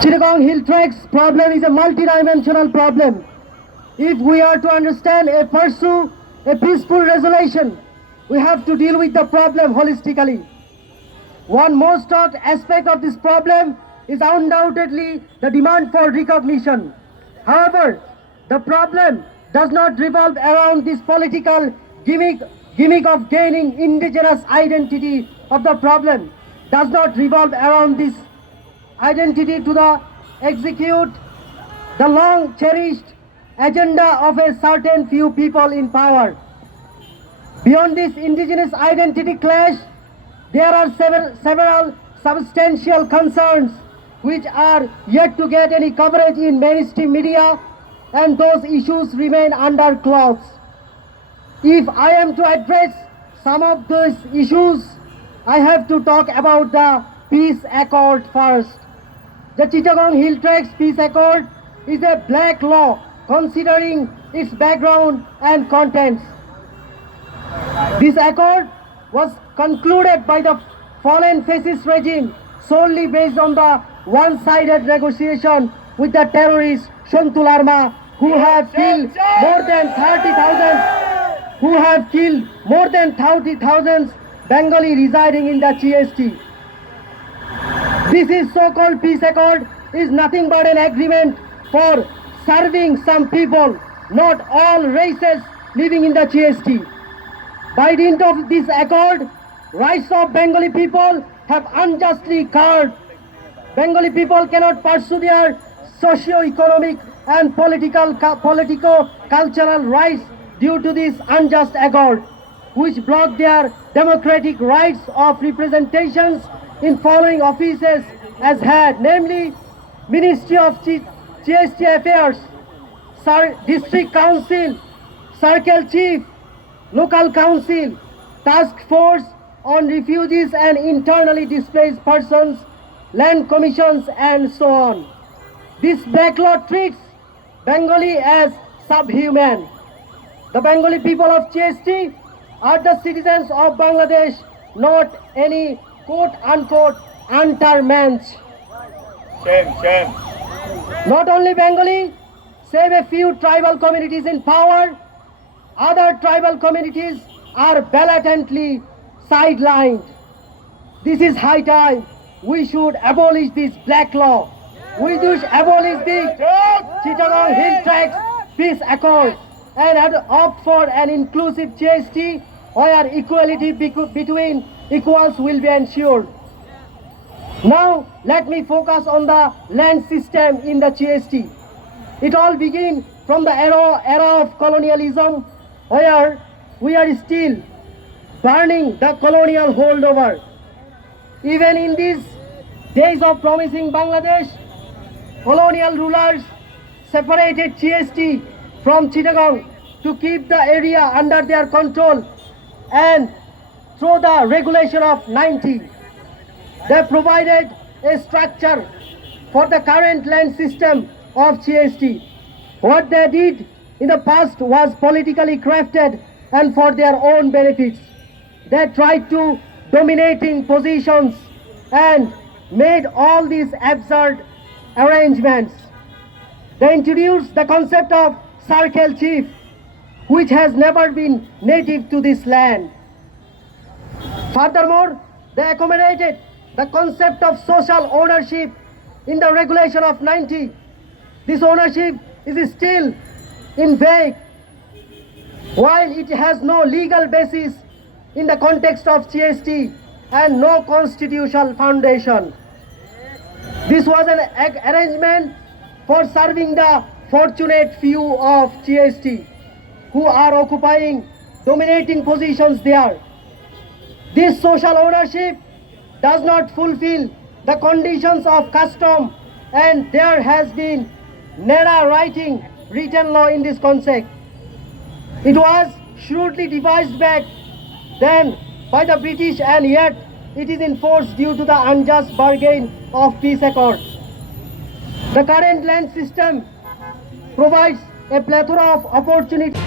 Chittagong Hill Tracks problem is a multidimensional problem. If we are to understand and pursue a peaceful resolution, we have to deal with the problem holistically. One most talked aspect of this problem is undoubtedly the demand for recognition. However, the problem does not revolve around this political gimmick of gaining indigenous identity of the problem, does not revolve around this identity to execute the long cherished agenda of a certain few people in power. Beyond this indigenous identity clash, there are several substantial concerns which are yet to get any coverage in mainstream media, and those issues remain under clouds. If I am to address some of those issues, I have to talk about the peace accord first. The Chittagong Hill Tracks Peace Accord is a black law considering its background and contents. This accord was concluded by the fallen fascist regime solely based on the one-sided negotiation with the terrorists Shontu Larma, who have killed more than 30,000 Bengali residing in the GST. This so-called peace accord is nothing but an agreement for serving some people, not all races living in the GST. By dint of this accord, rights of Bengali people have unjustly curbed. Bengali people cannot pursue their socio-economic and politico-cultural rights due to this unjust accord, which block their democratic rights of representations in following offices as had, namely Ministry of GST Affairs, District Council, Circle Chief, Local Council, Task Force on Refugees and Internally Displaced Persons, Land Commissions, and so on. This black law treats Bengali as subhuman. The Bengali people of GST are the citizens of Bangladesh, not any quote-unquote untermensch. Shame. Not only Bengali, save a few tribal communities in power, other tribal communities are blatantly sidelined. This is high time. We should abolish this black law. We should abolish the Chittagong Hill Tracks Peace Accord and opt for an inclusive GST where equality between equals will be ensured. Now, let me focus on the land system in the GST. It all began from the era of colonialism, where we are still burning the colonial holdover. Even in these days of promising Bangladesh, colonial rulers separated GST from Chittagong to keep the area under their control, and through the regulation of 90, they provided a structure for the current land system of GST. What they did in the past was politically crafted and for their own benefits. They tried to dominating positions and made all these absurd arrangements. They introduced the concept of Circle Chief, which has never been native to this land. Furthermore, they accommodated the concept of social ownership in the regulation of 90. This ownership is still in vague, while it has no legal basis in the context of GST and no constitutional foundation. This was an arrangement for serving the fortunate few of GST who are occupying dominating positions there. This social ownership does not fulfill the conditions of custom, and there has been never written law in this concept. It was shrewdly devised back then by the British, and yet it is enforced due to the unjust bargain of peace accord. The current land system provides a plethora of opportunities